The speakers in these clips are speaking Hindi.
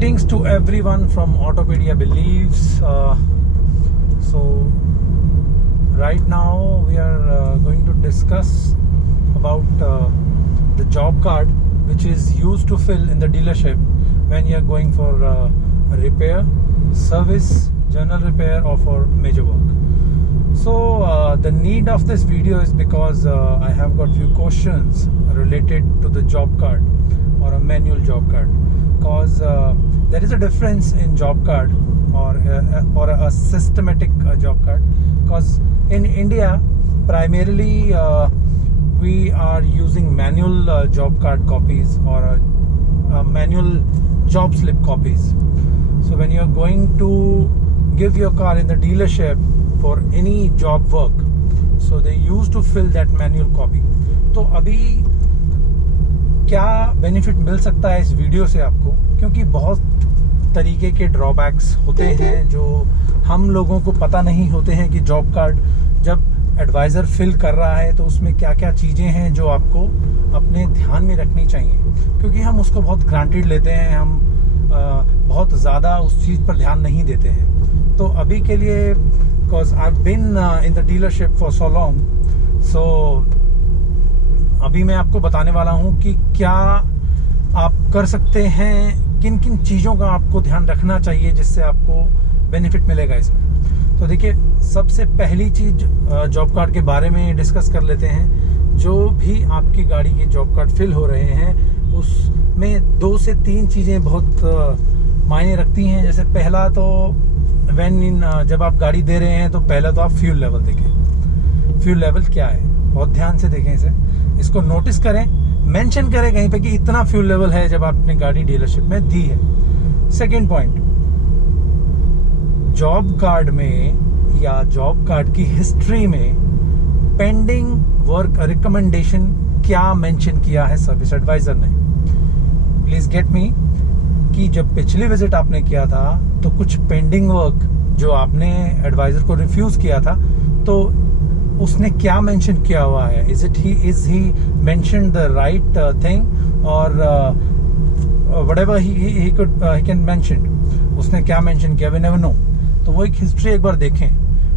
Greetings to everyone from Autopedia Believes. So right now we are going to discuss about the job card which is used to fill in the dealership when you are going for a repair, service, general repair or for major work. So the need of this video is because I have got few questions related to the job card or a manual job card, because there is a difference in job card or a systematic job card, because in India primarily we are using manual job card copies or manual job slip copies. So when you are going to give your car in the dealership for any job work, so they used to fill that manual copy. तो अभी क्या बेनिफिट मिल सकता है इस वीडियो से आपको, क्योंकि बहुत तरीके के ड्रॉबैक्स होते हैं जो हम लोगों को पता नहीं होते हैं कि जॉब कार्ड जब एडवाइज़र फिल कर रहा है तो उसमें क्या क्या चीज़ें हैं जो आपको अपने ध्यान में रखनी चाहिए, क्योंकि हम उसको बहुत ग्रांटेड लेते हैं, हम बहुत ज़्यादा उस चीज़ पर ध्यान नहीं देते हैं. तो अभी के लिए because I have been in the dealership for so long, so अभी मैं आपको बताने वाला हूं कि क्या आप कर सकते हैं, किन किन चीज़ों का आपको ध्यान रखना चाहिए जिससे आपको बेनिफिट मिलेगा इसमें. तो देखिए, सबसे पहली चीज़ जॉब कार्ड के बारे में डिस्कस कर लेते हैं. जो भी आपकी गाड़ी के जॉब कार्ड फिल हो रहे हैं उसमें 2 से 3 चीज़ें बहुत मायने रखती हैं. जैसे पहला तो जब आप गाड़ी दे रहे हैं तो पहला तो आप फ्यूल लेवल देखें. फ्यूल लेवल क्या है, बहुत ध्यान से देखें, इसको नोटिस करें, मेंशन करें कहीं पे कि इतना फ्यूल लेवल है जब आपने गाड़ी डीलरशिप में दी है. सेकंड पॉइंट, जॉब कार्ड में या जॉब कार्ड की हिस्ट्री में पेंडिंग वर्क रिकमेंडेशन क्या मेंशन किया है सर्विस एडवाइजर ने. प्लीज गेट मी कि जब पिछली विजिट आपने किया था तो कुछ पेंडिंग वर्क जो आपने एडवाइजर को रिफ्यूज किया था, तो उसने क्या मेंशन किया हुआ है. Is he mention the right thing और व्हाटएवर ही कैन मेंशन, उसने क्या मेंशन किया, वी नेवर नो. तो वो एक हिस्ट्री एक बार देखें,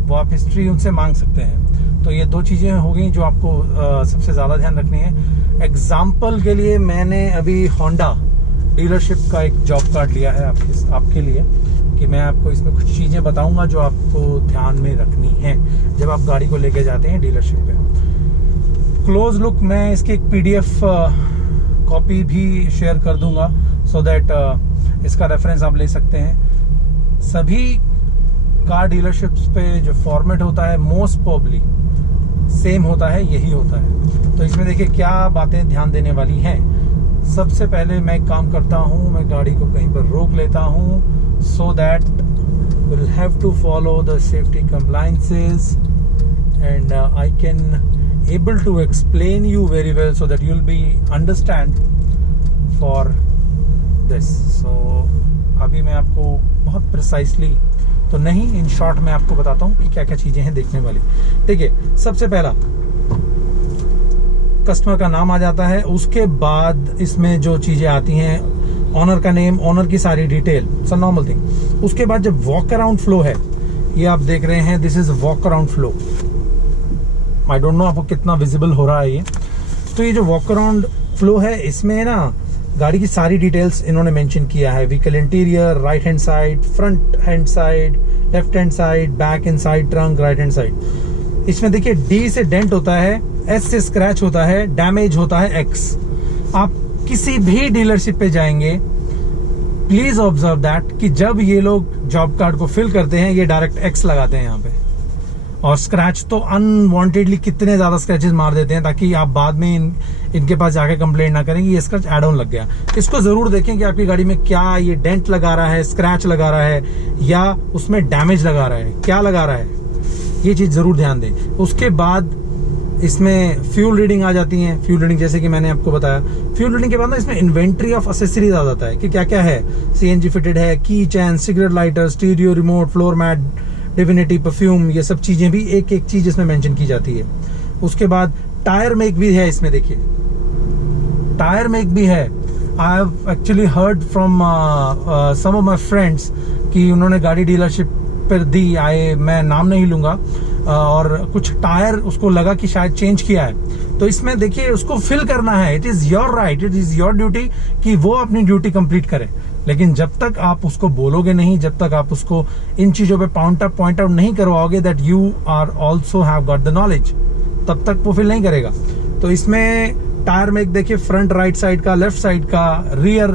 वो आप हिस्ट्री उनसे मांग सकते हैं. तो ये 2 चीज़ें हो गई जो आपको सबसे ज़्यादा ध्यान रखनी है. एग्जाम्पल के लिए मैंने अभी होंडा डीलरशिप का एक जॉब कार्ड लिया है आपके लिए, कि मैं आपको इसमें कुछ चीज़ें बताऊंगा जो आपको दैट में रखनी है जब आप गाड़ी को लेके जाते हैं डीलरशिप पे. क्लोज लुक मैं इसकी एक PDF कॉपी भी शेयर कर दूंगा, सो दैट इसका रेफरेंस आप ले सकते हैं. सभी कार डीलरशिप्स पे जो फॉर्मेट होता है मोस्ट प्रोबेबली सेम होता है, यही होता है. तो इसमें देखिए क्या बातें ध्यान देने वाली हैं. सबसे पहले मैं एक काम करता हूँ, मैं गाड़ी को कहीं पर रोक लेता हूँ, so that we'll have to follow the safety compliances, and I can able to explain you very well so that you'll be understand for this. So अभी मैं आपको बहुत precisely तो नहीं, इन शॉर्ट में आपको बताता हूँ कि क्या क्या चीजें हैं देखने वाली. ठीक है, सबसे पहला कस्टमर का नाम आ जाता है, उसके बाद इसमें जो चीजें आती हैं, ऑनर का नेम, ऑनर की सारी डिटेल, सब नॉर्मल थिंग. उसके बाद जब वॉक अराउंड फ्लो है, ये आप देख रहे हैं, this is walk around flow. I don't no आपको कितना विजिबल हो रहा है ये. तो ये जो वॉक अराउंड फ्लो है, इसमें ना गाड़ी की सारी डिटेल्स इन्होंने मेंशन किया है. Vehicle interior, right hand side, front hand side, left hand side, back hand side, trunk, right hand side. इसमें देखिए D से डेंट होता है, S से स्क्रैच होता है, डैमेज होता है X. आप किसी भी डीलरशिप पे जाएंगे, प्लीज ऑब्जर्व दैट कि जब ये लोग जॉब कार्ड को फिल करते हैं ये डायरेक्ट X लगाते हैं यहाँ पे, और स्क्रैच तो अनवांटेडली कितने ज्यादा स्क्रैचेस मार देते हैं ताकि आप बाद में इनके पास जाके कंप्लेंट ना करें कि ये स्क्रैच एड ऑन लग गया. इसको जरूर देखें कि आपकी गाड़ी में क्या ये डेंट लगा रहा है, स्क्रैच लगा रहा है, या उसमें डैमेज लगा रहा है, क्या लगा रहा है, ये चीज जरूर ध्यान दें. उसके बाद इसमें फ्यूल रीडिंग आ जाती है. फ्यूल रीडिंग जैसे कि मैंने आपको बताया, फ्यूल रीडिंग के बाद ना इसमें इन्वेंट्री ऑफ एसेसरीज आ जाता है कि क्या क्या है. CNG फिटेड है, key chain, cigarette lighter, stereo remote, floor mat, divinity, perfume, ये सब चीजें भी एक एक चीज इसमें मेंशन की जाती है. उसके बाद टायर मेक भी है इसमें, देखिए टायर मेक भी है. I have actually heard from some of my friends कि उन्होंने गाड़ी डीलरशिप पर दी, मैं नाम नहीं लूंगा, और कुछ टायर उसको लगा कि शायद चेंज किया है। तो इसमें देखिए उसको फिल करना है, it is your right, it is your duty कि वो अपनी ड्यूटी कंप्लीट करे। लेकिन जब तक आप उसको बोलोगे नहीं, जब तक आप उसको इन चीजों पे पॉइंट आउट नहीं करवाओगे that you are also have got the knowledge, तब तक वो फिल नहीं करेगा। तो इसमें टायर में एक देखिए फ्रंट राइट साइड का, लेफ्ट साइड का, रियर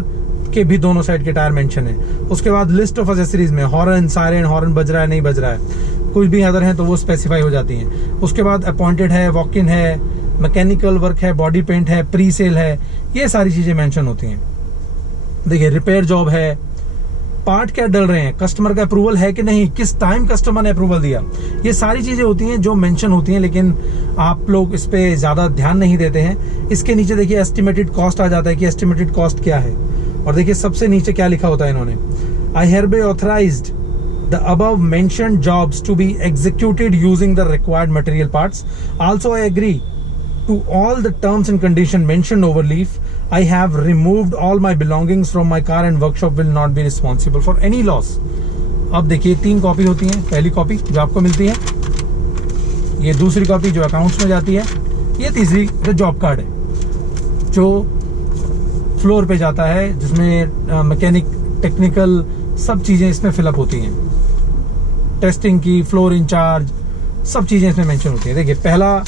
के भी दोनों साइड के टायर मेंशन है। उसके बाद लिस्ट ऑफ एक्सेसरीज में हॉर्न, सायरन, हॉर्न बज रहा है नहीं बज रहा है, कुछ भी अदर है तो वो स्पेसिफाई हो जाती हैं। उसके बाद अपॉइंटेड है, वॉक इन है, मैकेनिकल वर्क है, बॉडी पेंट है, प्री सेल है, ये सारी चीजें मेंशन होती हैं। देखिए रिपेयर जॉब है, पार्ट क्या डल रहे हैं, कस्टमर का अप्रूवल है कि नहीं, किस टाइम कस्टमर ने अप्रूवल दिया, ये सारी चीजें होती हैं जो मेंशन होती हैं, लेकिन आप लोग इस पे ज्यादा ध्यान नहीं देते हैं। इसके नीचे देखिए एस्टिमेटेड कॉस्ट आ जाता है कि एस्टिमेटेड कॉस्ट क्या है, और देखिए सबसे नीचे क्या लिखा होता है इन्होंने, आई hereby authorized the above mentioned jobs to be executed using the required material parts. Also I agree to all the terms and condition mentioned over leaf. I have removed all my belongings from my car and workshop will not be responsible for any loss. अब देखिए 3 कॉपी होती हैं, पहली कॉपी जो आपको मिलती है, ये दूसरी कॉपी जो अकाउंट्स में जाती है, ये तीसरी जो जॉब कार्ड है जो फ्लोर पे जाता है, जिसमें मैकेनिक, टेक्निकल सब चीजें इसमें फिलअप होती हैं, टेस्टिंग की, फ्लोर इंचार्ज, सब चीजें इसमें मेंशन होती है। देखिए पहला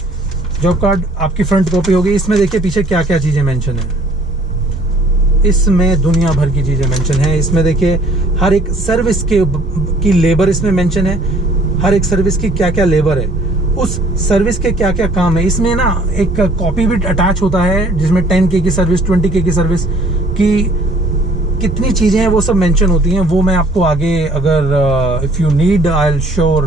जॉब कार्ड आपकी फ्रंट कॉपी होगी, इसमें देखिए पीछे क्या क्या चीजें मेंशन है, इसमें दुनिया भर की चीजें मेंशन है। इसमें देखिए हर एक सर्विस की लेबर इसमें मेंशन है, हर एक सर्विस की क्या क्या लेबर है, उस सर्विस के क्या क्या काम है। इसमें ना एक कॉपी भी अटैच होता है जिसमें 10K की सर्विस, 20K की सर्विस की कितनी चीजें हैं वो सब मेंशन होती हैं। वो मैं आपको आगे अगर if you need I will sure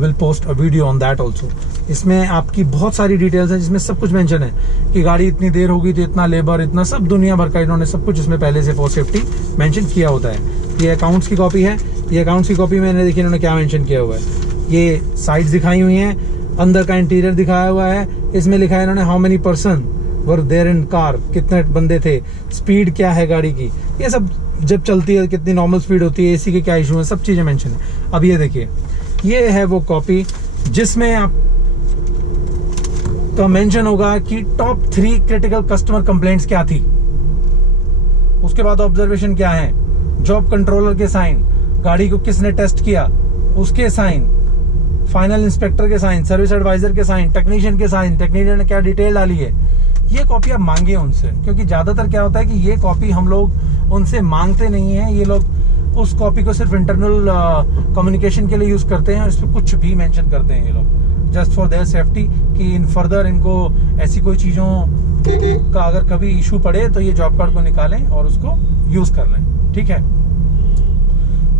will post a video on that also. इसमें आपकी बहुत सारी डिटेल्स हैं जिसमें सब कुछ मेंशन है कि गाड़ी इतनी देर होगी तो इतना लेबर, इतना सब दुनिया भर का इन्होंने सब कुछ इसमें पहले से फॉर सेफ्टी मेंशन किया होता है। ये अकाउंट्स की कॉपी है, ये अकाउंट्स की कॉपी में देखिए इन्होंने क्या मेंशन किया हुआ है, ये साइड्स दिखाई हुई हैं, अंदर का इंटीरियर दिखाया हुआ है, इसमें लिखा है इन्होंने how many person were there in car, कितने बंदे थे, स्पीड क्या है गाड़ी की, ये सब जब चलती है कितनी नॉर्मल स्पीड होती है, एसी के क्या इशू है, सब चीजें मेंशन है। अब ये देखिए ये है वो कॉपी जिसमें आप का मेंशन होगा कि टॉप 3 क्रिटिकल कस्टमर कंप्लेंट्स क्या थी, उसके बाद ऑब्जर्वेशन क्या है, जॉब कंट्रोलर के साइन, गाड़ी को किसने टेस्ट किया उसके साइन, फाइनल इंस्पेक्टर के साइन, सर्विस एडवाइजर के साइन, टेक्नीशियन के साइन, टेक्नीशियन ने क्या डिटेल डाली है, ये कॉपी आप मांगिए उनसे। क्योंकि ज्यादातर क्या होता है कि ये कॉपी हम लोग उनसे मांगते नहीं है, ये लोग उस कॉपी को सिर्फ इंटरनल कम्युनिकेशन के लिए यूज करते हैं और इसमें कुछ भी मेंशन करते हैं ये लोग जस्ट फॉर देयर सेफ्टी, कि इन फर्दर इनको ऐसी कोई चीजों का अगर कभी इशू पड़े तो ये जॉब कार्ड को निकालें और उसको यूज कर लें। ठीक है,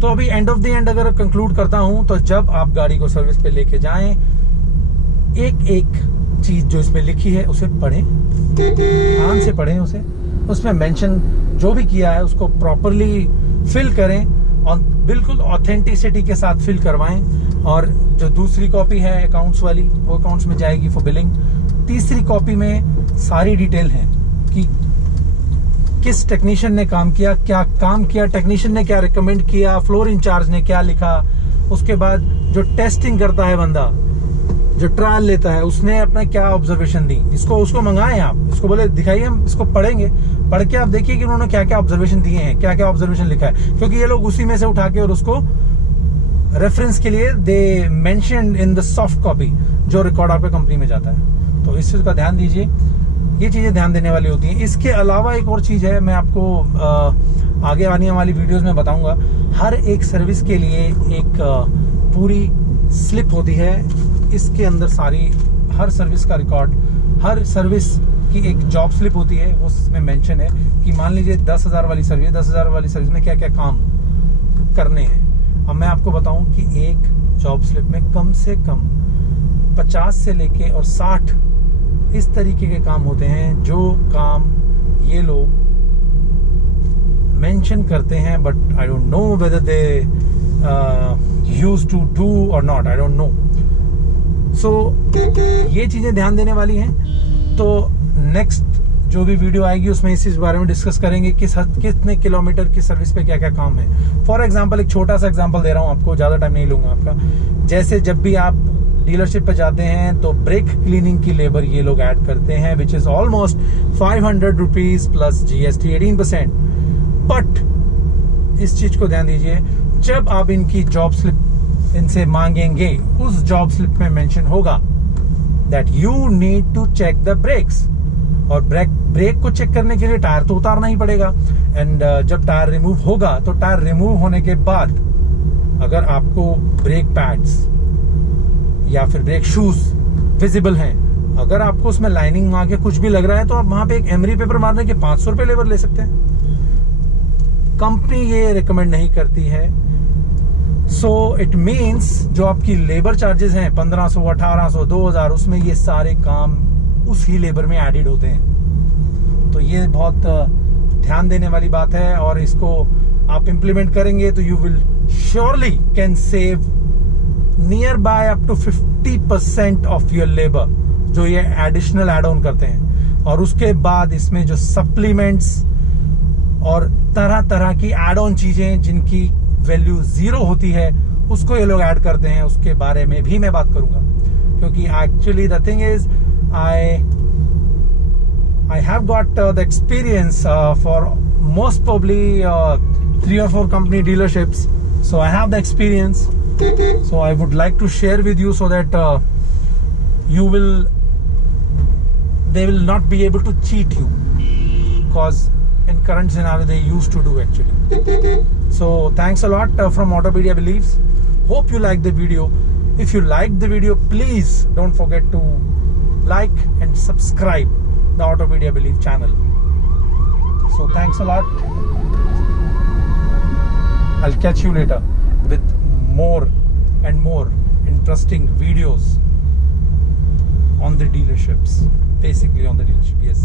तो अभी एंड ऑफ द एंड अगर कंक्लूड करता हूं तो जब आप गाड़ी को सर्विस पे लेके जाएं, एक एक चीज जो इसमें लिखी है उसे पढ़ें, ध्यान से पढ़ें उसे, उसमें मेंशन जो भी किया है उसको प्रॉपरली फिल करें और बिल्कुल ऑथेंटिसिटी के साथ फिल करवाएं। और जो दूसरी कॉपी है अकाउंट्स वाली, वो अकाउंट्स में जाएगी फॉर बिलिंग। तीसरी कॉपी में सारी डिटेल है कि किस टेक्नीशियन ने काम किया, क्या काम किया, टेक्नीशियन ने क्या रिकमेंड किया, फ्लोर इंचार्ज ने क्या लिखा, उसके बाद जो टेस्टिंग करता है बंदा, जो ट्रायल लेता है, उसने अपना क्या ऑब्जर्वेशन दी, इसको उसको मंगाएं आप, इसको बोले दिखाइए, हम इसको पढ़ेंगे, पढ़ के आप देखिए कि उन्होंने क्या क्या ऑब्जर्वेशन दिए हैं, क्या क्या ऑब्जर्वेशन लिखा है, क्योंकि ये लोग उसी में से उठा के और उसको रेफरेंस के लिए they mention in the soft copy जो रिकॉर्ड आपके कंपनी में जाता है। तो इस चीज का ध्यान दीजिए, ये चीजें ध्यान देने वाली होती हैं। इसके अलावा एक और चीज है, मैं आपको आगे आने वाली वीडियोस में बताऊंगा। हर एक सर्विस के लिए एक पूरी स्लिप होती है, इसके अंदर सारी हर सर्विस का रिकॉर्ड, हर सर्विस की एक जॉब स्लिप होती है, वो इसमें मेंशन है कि मान लीजिए 10,000 वाली सर्विस, 10,000 वाली सर्विस में क्या क्या काम करने हैं। अब मैं आपको बताऊं कि एक जॉब स्लिप में कम से कम 50 से लेके और 60 इस तरीके के काम होते हैं जो काम ये लोग मेंशन करते हैं, but I don't know whether they used to do और not, I don't know. So ये चीजें ध्यान देने वाली हैं। तो नेक्स्ट जो भी वीडियो आएगी उसमें इस बारे में डिस्कस करेंगे, कितने किलोमीटर की सर्विस पे क्या क्या काम है। फॉर एग्जांपल एक छोटा सा एग्जांपल दे रहा हूँ आपको, ज़्यादा टाइम नहीं लूंगा आपका। जैसे जब भी आप डीलरशिप पे जाते हैं तो ब्रेक क्लीनिंग की लेबर ये लोग ऐड करते हैं, which is almost 500 rupees plus GST 18%। But इस चीज को ध्यान दीजिए, जब आप इनकी जॉब स्लिप इनसे मांगेंगे, उस जॉब स्लिप में मेंशन होगा that you need to check the brakes. और ब्रेक को चेक करने के लिए टायर तो उतारना ही पड़ेगा। एंड जब टायर रिमूव होगा तो टायर रिमूव होने के बाद अगर आपको ब्रेक पैड्स या फिर ब्रेक शूज विजिबल हैं, अगर आपको उसमें लाइनिंग मार के कुछ भी लग रहा है तो आप वहां पे एक एमरी पेपर मारने के 500 रुपए लेबर ले सकते हैं। कंपनी ये रिकमेंड नहीं करती है। सो इट मीन्स जो आपकी लेबर चार्जेस हैं 1500, 1800, 2000, उसमें ये सारे काम उसी लेबर में एडिड होते हैं। तो ये बहुत ध्यान देने वाली बात है, और इसको आप इंप्लीमेंट करेंगे तो you will surely can save nearby up to 50% of your labour, जो ये एडिशनल एड ऑन करते हैं। और उसके बाद इसमें जो सप्लीमेंट्स और तरह तरह की एड ऑन चीजें जिनकी वैल्यू 0 होती है, उसको ये लोग ऐड करते हैं, उसके बारे में भी मैं बात करूंगा। क्योंकि actually the thing is I have got the experience for most probably 3 or 4 company dealerships, so I have the experience. So I would like to share with you so that they will not be able to cheat you, because in current scenario they used to do actually. So thanks a lot from Autopedia Believes. Hope you like the video. If you like the video, please don't forget to like and subscribe the Autopedia Believe channel. So thanks a lot. I'll catch you later with more and more interesting videos on the dealerships, basically on the dealership. Yes.